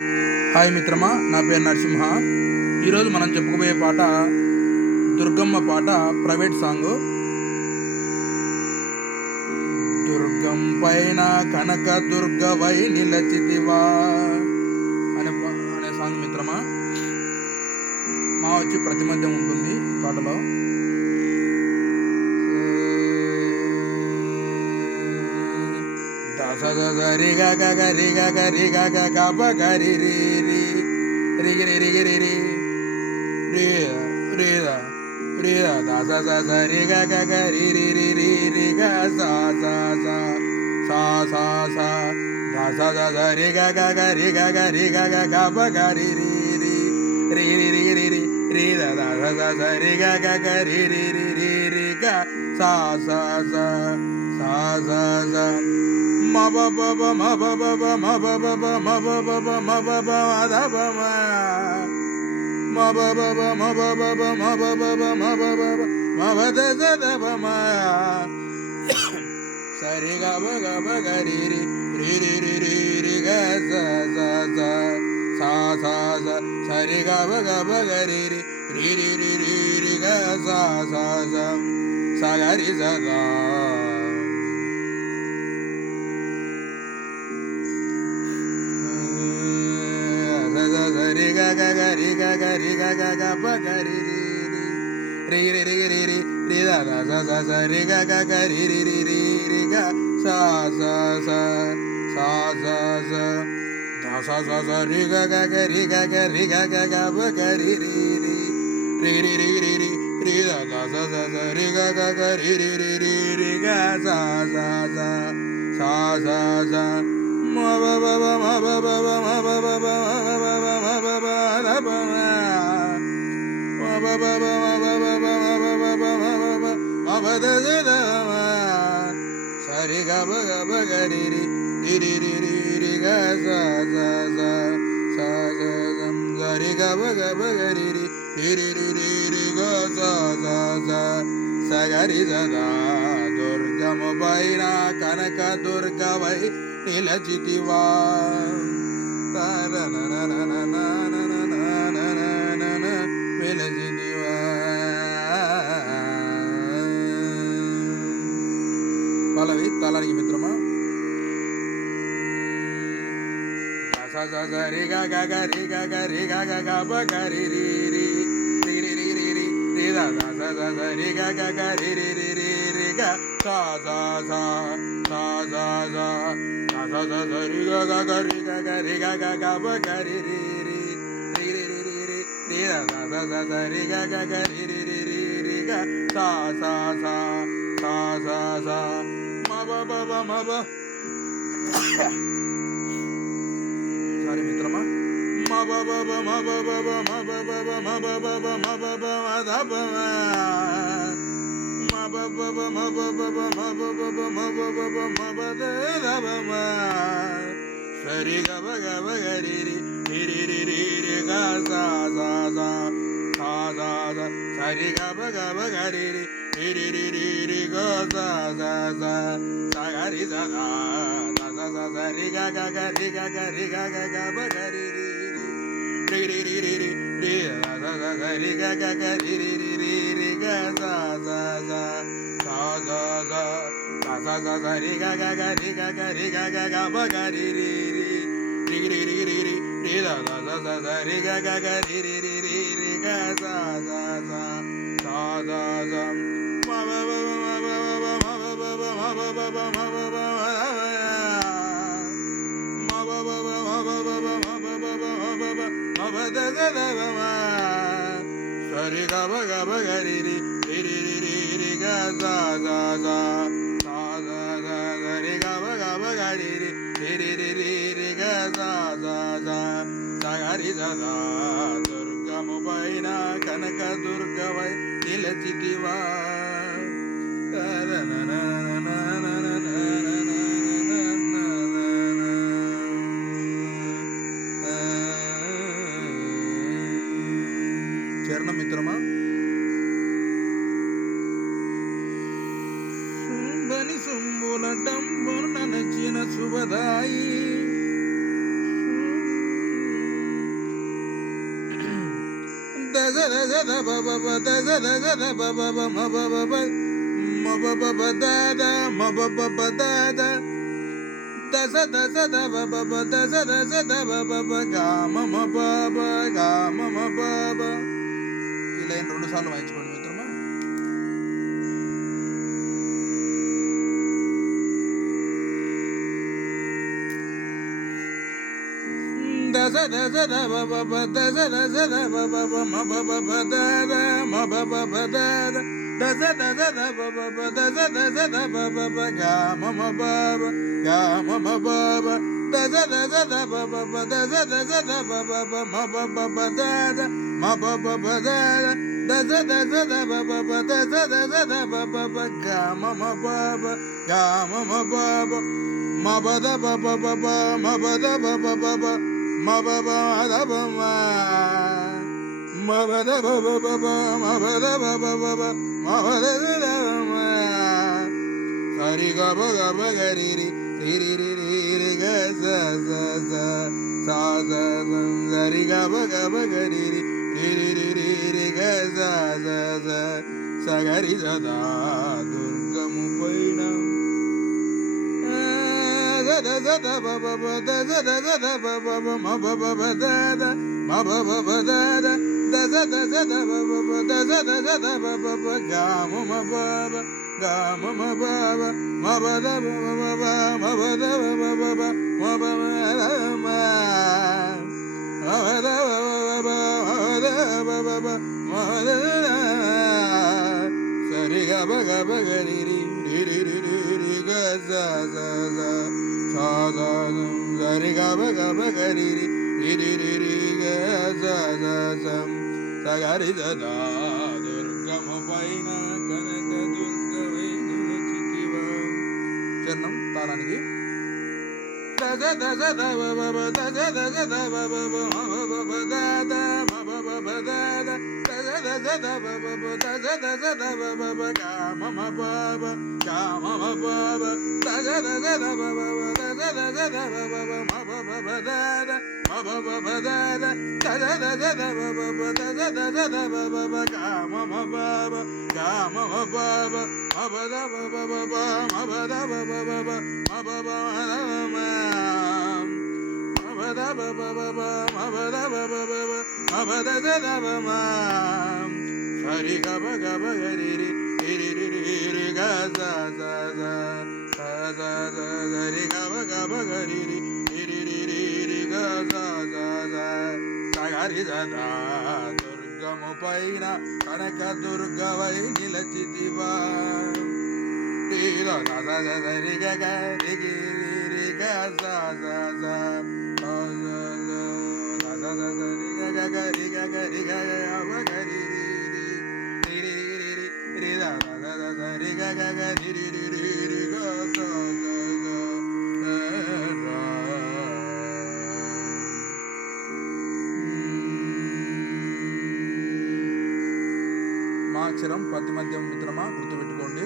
Hi మిత్రమా, నా పేరు నరసింహ. ఈరోజు మనం చెప్పుకోబోయే పాట దుర్గమ్మ పాట, ప్రైవేట్ సాంగ్. దుర్గం పైన కనక దుర్గవై నిలచితివా అనే సాంగ్ మిత్రమా. మా వచ్చి ప్రతి మధ్య ఉంటుంది పాటలో. దస దస రి గ గ గ రి గ గ రి గ గ గ ప గ రి రి రి రి గి రి రి గి రి రి రి రి ద రి ద దస దస రి గ గ గ రి రి రి రి రి గ సా సా సా సా సా సా దస దస రి గ గ గ రి గ గ రి గ గ గ ప గ రి రి రి రి రి రి రి రి రి ద దస దస రి గ గ గ రి రి రి రి రి గ సా సా సా సా సా సా ma ba ba ba ma ba ba ba ma ba ba ba ma ba ba ba ma ba ba ma da ba ma ba ba ba ma ba ba ba ma ba ba ba ma ba ba ba ma ba da da da ba ma sa re ga ba ga ri ri ri ri ri ri ri ga sa sa sa sa sa sa sa re ga ba ri ri ri ri ri ri ri ga sa sa sa sa ga ri sa da ri ga ga ga ri ga ga ri ga ga ga pa ga ri ri ri ri ri ri ri ri da da sa sa sa ri ga ga ga ri ri ri ri ri ga sa sa sa sa sa sa da sa sa sa ri ga ga ga ri ga ga ri ga ga ga pa ga ri ri ri ri ri ri ri ri ri da da sa sa sa ri ga ga ga ri ri ri ri ri ga sa sa sa sa sa sa ma ba ba ba ma ba ba ba ma ba ba ba ma ba ba ma ba ba da ba ma ba ba ba ma ba ba ba ma ba ba ba ma ba ba ma ba da da da ma sa ri ga ba ga ri ri ri ri ri ri ri ga sa sa sa sa sa sa ri ga ba ri ri ri ri ri ri ri ga sa sa sa sa ga ri sa da దుర్గమ పైన కనక దుర్గవై నిలచితివా నిలచితివా. పల్లవి తాళానికి మిత్రమా. రి గ గ గ రి గ గ రి గ గ గ ప గ రి రి రి రి రి రి రి రి రి ద ద స స స రి గ గ గ రి రి రి రి రి గ సా సా సా సా సా సా సా సా సా స రి గ గ గ రి గ గ రి గ గ గ ప గ రి రి రి రి రి రి రి రి రి ద ద స స స రి గ గ గ రి రి రి రి రి గ సా సా సా సా సా సా మ బ బ బ మ బ సారీ మిత్రమా. ma ba ba ba ma ba ba ba ma ba ba ba ma ba ba ba ma ba ba ma da ba ma ba ba ba ma ba ba ba ma ba ba ba ma ba ba ba ma ba da da ba ma sa ri ga ba ga ri ri ri ri ri ri ri ga sa sa sa sa sa sa sa ri ga ba ga ri ri ri ri ri ri ri ga sa sa sa sa ga ri sa da sa sa sa sa ri ga ga ri ga ga ri ga ga ba ga ri ri ri ri ri ri ri ri sa sa sa sa ri ga ga ri ri ri ri ri ga sa sa sa sa sa sa sa sa sa sa ri ga ga ri ga ga ba ga ri ri ri ri ri ri ri ri ri da sa sa sa sa ri ga ga ri ri ri ri ri ga sa sa sa sa sa sa ma ba ba ma ba ba ma ba ba ba ma ba ba ba ma ba ba ma ba ba ba ma ba ba ba ma ba ba ba ma ba ba ma ba da da da ba ma sa ri ga ba ri ri ri ri ri ri ri ga sa sa sa sa sa sa sa ri ga ba ri ri ri ri ri ri ri ga sa sa sa sa ga ri sa da దుర్గము పైన కనక దుర్గవై నిలచితివా. చరణం మిత్రమా. బని సొంబుల డంబున నచ్చిన శుభదాయి ఈ line 2 సార్లు వాయించుకోండి మిత్రమా. దశ దశ దబ బబ దశ దశ దబ బబ మబ బబ దద మబ బబ దద దశ దశ దబ బబ దశ దశ దబ బబ గా మమ బబ గా మమ బబ దశ దశ దబ బబ దశ దశ దబ బబ మబ బబ దద మబ బబ దద దశ దశ దబ బబ దశ దశ దబ బబ గా మమ బబ గా మమ బబ మబ దబ బబ మబ దబ బబ మబబదబమా మబదబబబ మబదబబబ మబదబబమా సరి గబ గబ గరిరి రిరి రిరి రి గ స స స స స సరి గబ గబ గరిరి రిరి రిరి రి గ స స స సగరి సదా దుర్గము పైన da da da ba ba ba da da da da da ba ba ba ma ba ba ba da da ma ba ba ba da da da da da da da ba ba ba da da da da da ba ba ba ga ma ma ba ba ga ma ma ba ba ma ba da ba ba ba ma ba da ba ba ba ba ma ba ma da ma ma ba da ba ba ba ma da ba ba ba ma da sa ri ga ba ga ri ri ri ri ri ri ga za za za sa sa sa ri ga ba ga ri ri ri ri ri ga za za sa sa ga ri da da దుర్గమ పైన కనక దుర్గవై నిలచితివా. చరణం తాళానికి దజ దజ దబ బబ దజ దజ దబ బబ మబ బబ దద మబ బబ దద దజ దజ దబ బబ దజ దజ దబ బబ గా మమ బబ గా మమ బబ దజ దజ దబ బబ దజ దజ దబ బబ మబ బబ దద మబ బబ దద దజ దజ దబ బబ దజ దజ దబ బబ గా మమ బబ గా మమ బబ మబ దబ బబ మబ దబ బబ మబ బబ da ba ba ba ba ma ba da ba ba ba ba ma ba da da ba ma sa ri ga ba ga ri ri ri ri ri ri ga za za za sa za za za ri ga ba ga ri ri ri ri ri ri ga za za za sa ga ri za da దుర్గము పైన కనక దుర్గవై నిలచితివా రి the za za za రి ga రి గి రి ga za za za మా అక్షరం ప్రతి మధ్యం మిత్రమా గుర్తుపెట్టుకోండి.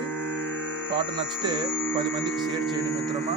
పాట నచ్చితే 10 మందికి షేర్ చేయండి మిత్రమా.